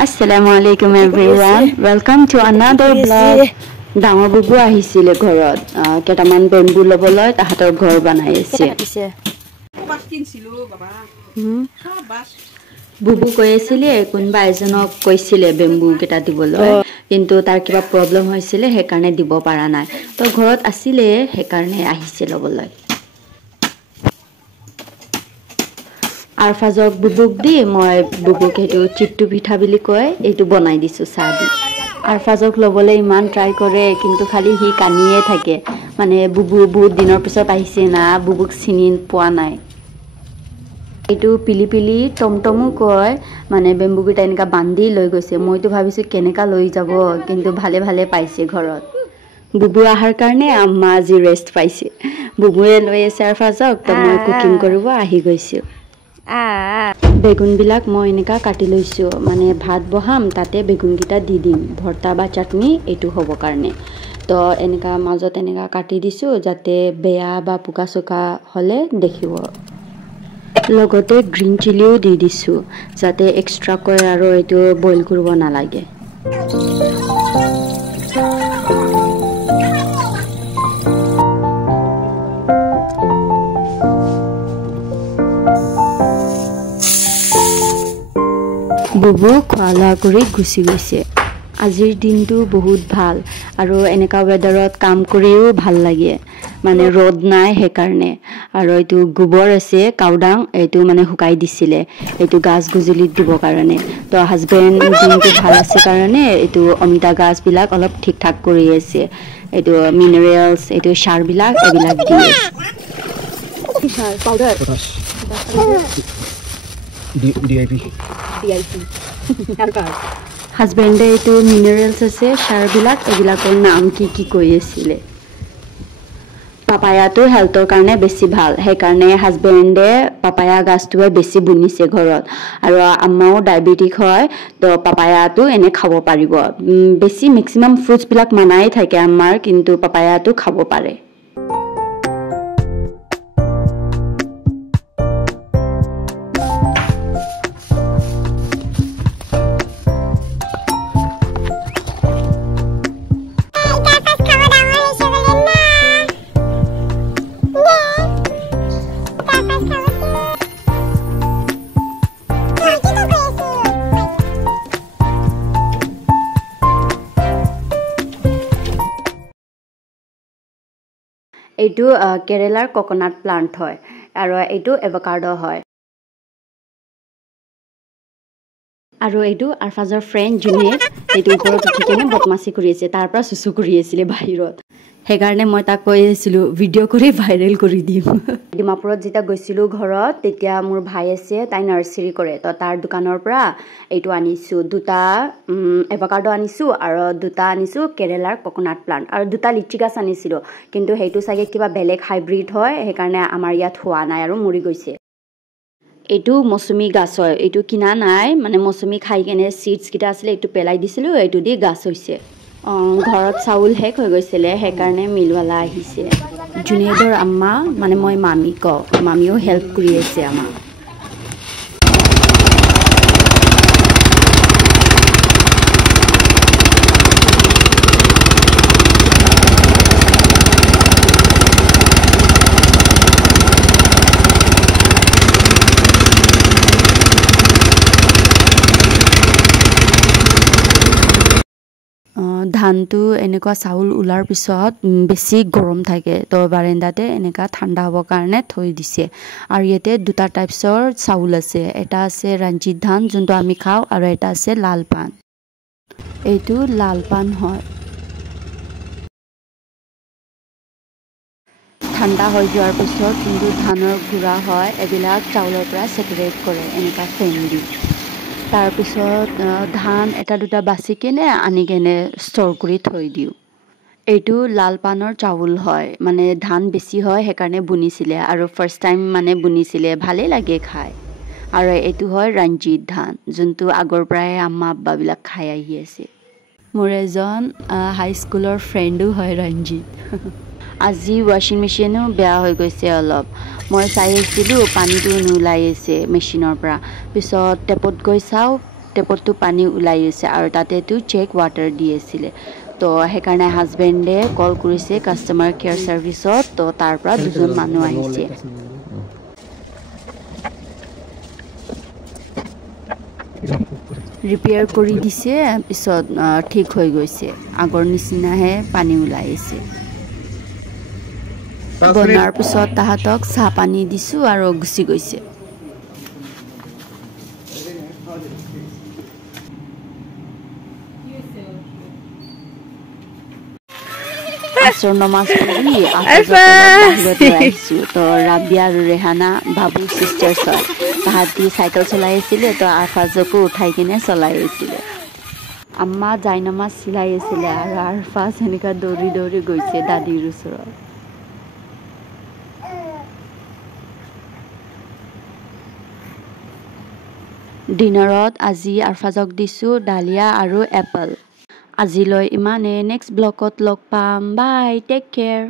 Assalamualaikum everyone. Welcome to another vlog. Dangor bubu ahisile ghorot. Ketaman bamboo loboloi tahator ghor banai ase. Bubu koyesile kunba ejonok koisile bamboo keta diboloi. Kintu tar kiba problem hoisile he karne dibo para nai. To ghorot asile he karne ahisile loboloi. Arfazok bubuk di moi bubuk etu chittu pitha bili koy etu banai disu sadi Arfazok lobole iman try kore kintu khali hi kaniye thake mane bubu বহুত dinor pisot ahise na bubuk sinin poa nai etu pili tomtomu koy mane bamboo gita enka bandi loi goise moi to bhabisu keneka loi jabo kintu bhale paise ghorot bubu ahar karne amma ji rest paise bubuye loi ase Arfazok to moi cooking koribo ahi goisu বেগুন বিলাক মই এনেকা কাটি লৈছো মানে ভাত বহাম তাতে বেগুন গিটা দি দিম ভর্তা বা চাটনি এটু হ'ব কাৰণে তো এনেকা মাজত এনেকা কাটি দিছো যাতে বেয়া বা পুকা সুকা হলে দেখিব লগতে গ্ৰীন চিলিও দি দিছো যাতে এক্সট্ৰা কৈ আৰু এটো বইল কৰিব নালাগে বুবু খোলা কৰি গুছি গৈছে আজিৰ দিনটো বহুত ভাল আৰু এনেকা ওয়েদাৰত কাম কৰিও ভাল লাগে মানে ৰদ নাই হে কাৰণে আৰু এটো গোবৰ আছে কাউডাং এটো মানে হুকাই দিছিলে এটো গাছ গুজলি দিব কাৰণে তো হাজবেন্ড দিনটো ভাল আছে কাৰণে এটো অমিতা গাছ বিলাক অলপ ঠিক ঠাক কৰি আছে এটো মিনাৰেলছ এটো সাৰ বিলাক এবিলাক দি আছে সাৰ পাউডাৰ DIP হাজবেন্ডে এটো মিনাৰেলস আছে সাৰ বিলাক এবিলাকৰ নাম কি কৈ আছিল পাপায়াটো হেলথৰ কাৰণে বেছি ভাল হে কাৰণে হাজবেন্ডে পাপায়া গাছটোৱে বেছি বুনিছে ঘৰত আৰু আম্মাও ডায়াবেটিক হয় তো পাপায়াটো এনে খাব পাৰিব বেছি ম্যাক্সিমাম ফ্ৰুটস বিলাক মানাই থাকে আম্মাৰ কিন্তু পাপায়াটো খাব পাৰে এটো কেৰেলাৰ কোকোনাট প্লান্ট হয় আৰু এটো এভোকাডো হয় আৰু এটো আৰফাজৰ ফ্ৰেন্ড জুনে এটো ওপৰত উঠি কেনে বদমাছি কৰি আছে তাৰ পৰা সুসু কৰি আছিল বাহিৰত হে কাৰণে মই তাক কৈ আছিলো ভিডিও কৰি ভাইৰেল কৰি দিম ডিমাপুৰত যেটা গৈছিলো ঘৰত তেতিয়া মোৰ ভাই আছে তাই নাৰ্সাৰী কৰে তো তাৰ দোকানৰ পৰা এটো আনিছো দুটা এভোকাডো আনিছো আৰু দুটা আনিছো কেৰেলাৰ কোকোনাট প্লান্ট আৰু দুটা লিচি গাছ আনিছিলো কিন্তু হেতু সাগে কিবা বেলেগ হাইব্ৰিড হয় হে কাৰণে আমাৰ ইয়াত হোৱা নাই আৰু মৰি গৈছে এটো মৌসুমী গাছ হয় এটো কিনা নাই মানে মৌসুমী খাই কেনে সিডস কিটা আছিল এটো পেলাই দিছিলো এটো দি গাছ হৈছে ঘৰত চাউল হেক হৈ গৈছিলে হে কাৰণে মিলৱালা আহিছে জুনিয়ৰৰ আম্মা মানে মই মামি ক মামিও হেল্প কৰি আছে আমাক ধানটো এনেকুৱা চাউল উলাৰ পিছত বেছি গৰম থাকে তো বাৰান্দাতে এনেকা ঠাণ্ডা হ'ব কাৰণে থৈ দিছে আৰু ইয়াতে দুটা টাইপছৰ চাউল আছে এটা আছে ৰঞ্জিত ধান যোনটো আমি খাওঁ আৰু এটা আছে লাল পান এইটো লাল পান হয় ঠাণ্ডা হৈ যোৱাৰ পিছত কিন্তু ধানৰ গুড়া হয় এবিলাক চাউলৰ পৰা সেপাৰেট কৰে এনেকা ফেনলি তাৰ পিছত ধান এটা দুটা বাছি কেনে আনি কেনে ষ্টৰ কৰি থৈ দিও এইটো লাল পানৰ চাউল হয় মানে ধান বেছি হয় হে কাৰণে বুনিছিলে আৰু ফাৰ্স্ট টাইম মানে বুনিছিলে ভালে লাগে খাই আৰু এইটো হয় ৰঞ্জিত ধান যোনটো আগৰ পৰাই আম্মা আব্বা বিলাক খাই আহি আছে মোৰ এজন হাই স্কুলৰ ফ্ৰেণ্ডো হয় ৰঞ্জিত আজি ওয়াশিং মেচিনো বেয়া হৈ গৈছে অলপ মই চাই আছিলো পানীটো নুলাই আছে মেচিনৰ পৰা পিছত টেপত গৈ চাও টেপতো পানী ওলাই আছে আৰু তাতেতো চেক ৱাটাৰ দি আছিলে তো সেইকাৰণে হাজবেণ্ডে কল কৰিছে কাষ্টমাৰ কেয়াৰ ছাৰ্ভিচত তো তাৰ পৰা দুজন মানুহ আহিছে ৰিপেয়াৰ কৰি দিছে পিছত ঠিক হৈ গৈছে আগৰ নিচিনাহে পানী ওলাই আছে বনাৰ পিছত তাহাঁতক চাহ পানী দিছো আৰু গুচি গৈছে আসৰ নামাজ পড়ি বাহিৰত আহিছো তো ৰাবিয়া আৰু ৰেহানা বাবু সিস্টাৰ্স হয় তাহাঁতি সাইকেল চলাই আছিলে তো আৰফাজকো উঠাই কিনে চলাই আছিলে আম্মা যাই নামাজ চিলাই আছিলে আৰু আৰফাজ এনেকা দৌৰি দৌৰি গৈছে দাদিৰ ওচৰত ডিনাৰত আজি আৰফাজক দিছো ডালিয়া আৰু এপল আজিলৈ ইমানে নেক্সট ব্লগত লগ পাম বাই টেক কেয়াৰ